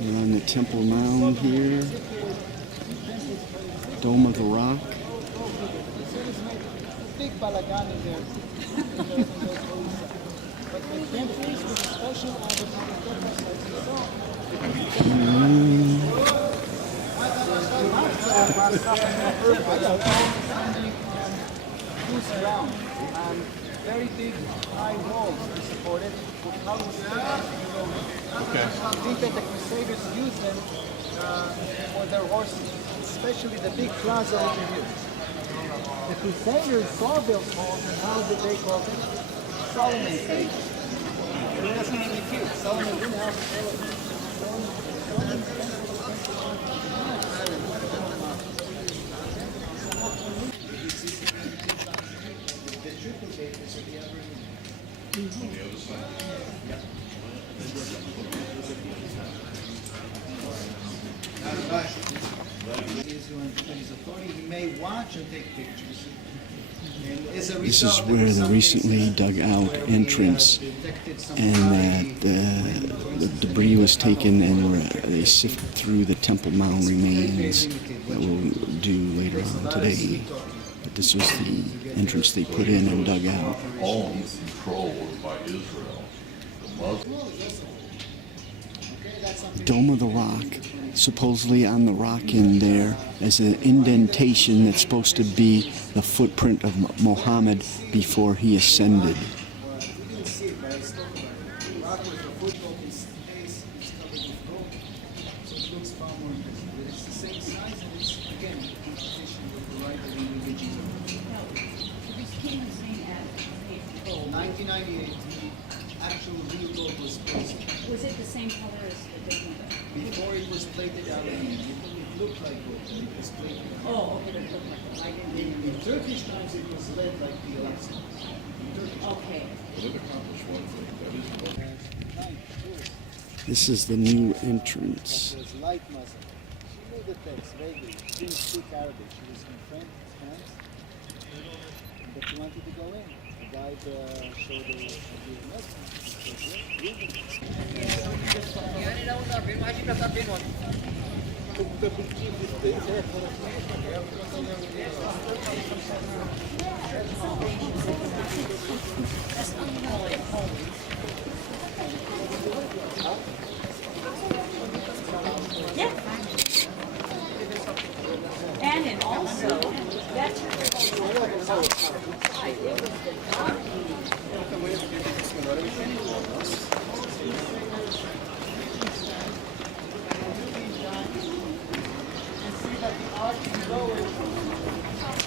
We're on the Temple Mound here. Dome of the Rock. Big balagan in there. But the temples with special round and very big high walls to support it. Okay. I think that the Crusaders used them for their horses, especially the big plaza over here. The Crusaders saw those walls, and how did they call them? Solomon's Gate. It doesn't really cute. Solomon didn't have his authority, he may watch and take pictures. This is where the recently dug out entrance, and that the debris was taken and they sifted through the Temple Mound remains that we'll do later on today. But this was the entrance they put in and dug out. All controlled by Israel. The Muslims. Dome of the Rock, supposedly on the rock in there, as an indentation that's supposed to be the footprint of Muhammad before he ascended. Was it the same color as the big one? Before it was plated out, it looked like gold, but it was plated out. Oh, okay, it looked like I didn't. In Turkish times, it was led like the Al-Aqsa. Okay. This is the new entrance. There's light muzzle. She knew the text vaguely. She didn't speak Arabic. She was from France. But she wanted to go in. The guide showed her the message. Yeah. And also, that's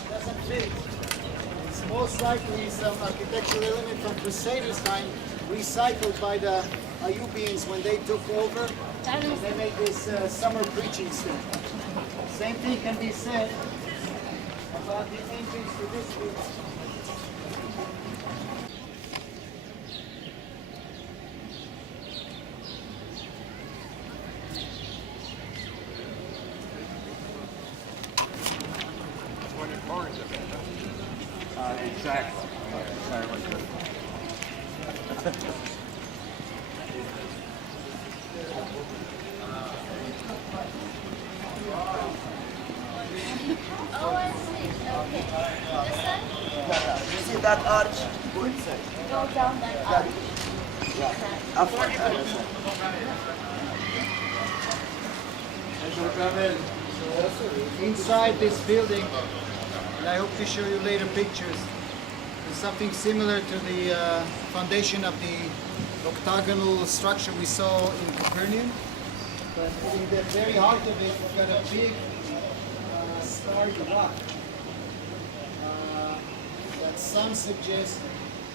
Doesn't fit. It's most likely some architectural element from Crusaders' time recycled by the Ayyubians when they took over. They made this summer preaching center. Same thing can be said about the entrance to this building. Exactly. Oh, I see. Okay. This side? You see that arch? Go inside. Go down that arch. Inside this building, and I hope to show you later pictures, there's something similar to the foundation of the octagonal structure we saw in Capernaum. But in the very heart of it, we've got a big starry rock that some suggest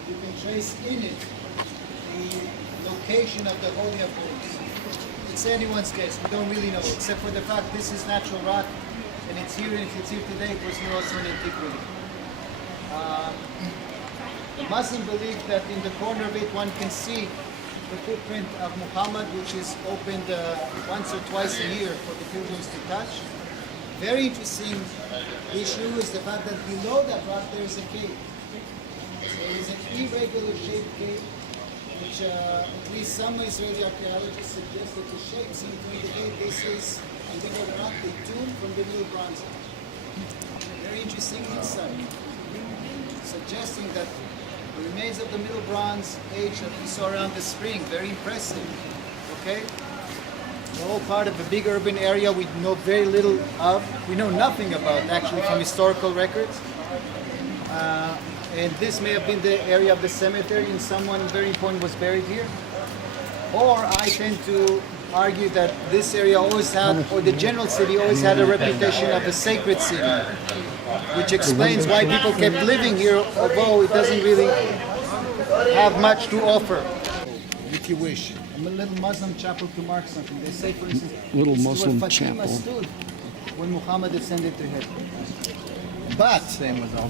you can trace in it the location of the Holy of Holies. It's anyone's guess, we don't really know, except for the fact this is natural rock, and it's here, and if it's here today, it was here also in antiquity. Muslim believe that in the corner of it one can see the footprint of Muhammad, which is opened once or twice a year for the pilgrims to touch. Very interesting issue is the fact that below that rock there is a cave. So it is an irregular shaped cave, which at least some Israeli archaeologists suggest that the shape seem to indicate this is believe it or not, a tomb from the Middle Bronze Age. Very interesting insight, suggesting that the remains of the Middle Bronze Age that we saw around the spring, very impressive. Okay? They're all part of a big urban area we know very little of. We know nothing about actually from historical records. And this may have been the area of the cemetery and someone very important was buried here. Or I tend to argue that this area always had, or the general city always had a reputation of a sacred city, which explains why people kept living here, although it doesn't really have much to offer, if you wish. A little Muslim chapel to mark something. They say, for instance, Little this is Muslim where Fatima chapel. stood when Muhammad ascended to heaven. But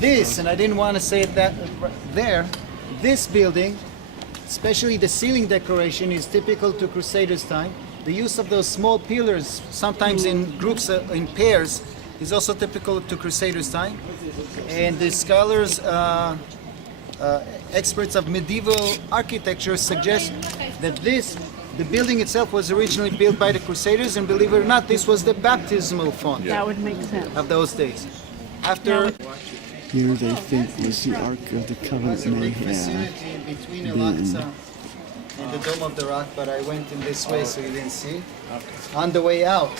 this, and I didn't want to say it that there, this building, especially the ceiling decoration, is typical to Crusaders' time. The use of those small pillars, sometimes in groups, in pairs, is also typical to Crusaders' time. And the scholars, experts of medieval architecture suggest that the building itself was originally built by the Crusaders, and believe it or not, this was the baptismal font That would make sense. of those days. After Here they think was the Ark of the Covenant a may great have facility in between Al-Aqsa and the Dome of the Rock, but I went in this way so you didn't see. On the way out,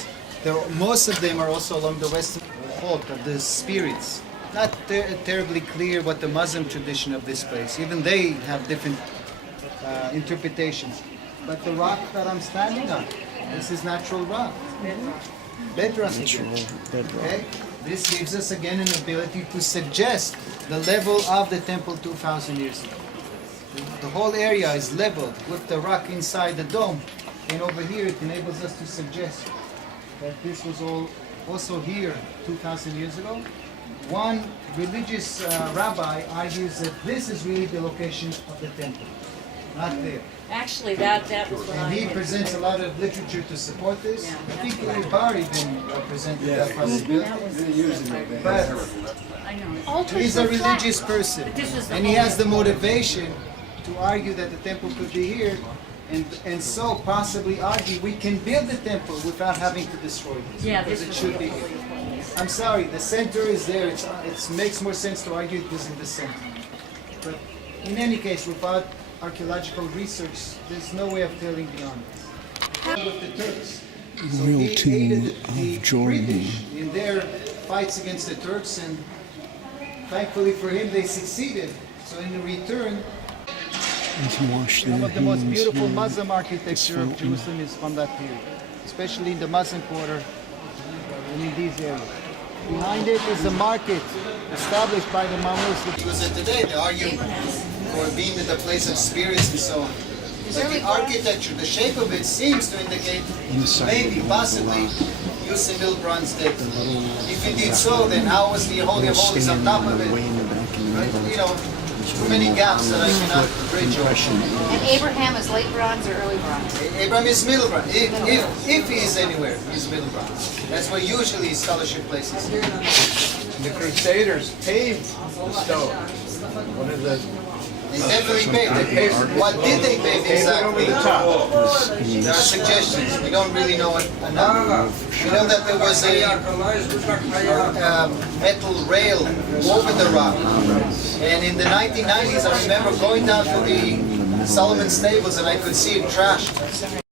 most of them are also along the western fault of the spirits. Not terribly clear what the Muslim tradition of this place. Even they have different interpretations. But the rock that I'm standing on, this is natural rock. Bedrock again. Okay? This gives us again an ability to suggest the level of the temple 2,000 years ago. The whole area is leveled with the rock inside the dome, and over here it enables us to suggest that this was all also here 2,000 years ago. One religious rabbi argues that this is really the location of the temple, not there. Actually, that was what And I he had. presents a lot of literature to support this. Yeah. I think Bar even presented that possibility. But I know. he's a religious person, This was the and he whole- has the motivation to argue that the temple could be here, and so possibly argue we can build the temple without having to destroy this, Yeah, because this it was- should be here. I'm sorry, the center is there. It makes more sense to argue it was in the center. But in any case, without archaeological research, there's no way of telling beyond this. With the Turks. So Royal he tomb aided of the Jordan. British in their fights against the Turks, and thankfully for him, they succeeded. So in return, And to wash their some of the most hands beautiful here. Muslim architecture of fountain. Jerusalem is from that period, especially in the Muslim quarter and in these areas. Behind it is a market established by the Mamluks. Use it today. They argue for being the place of spirits and so on. But the architecture, the shape of it seems to indicate Inside maybe, the possibly, use a Middle Bronze date. If indeed so, then how was the Holy of Holies on top of it? Way in the back in the Right? middle. You know, too many gaps that I cannot bridge over. And Abraham is late bronze or early bronze? Abraham is Middle Bronze. If he is anywhere, he's Middle Bronze. That's where usually scholarship places. The Crusaders paved the stone. One of the They definitely paved it. What did they pave exactly? over the top. There are suggestions. We don't really know enough. We know that there was a metal rail over the rock. And in the 1990s, I remember going down to the Solomon Stables and I could see it trashed.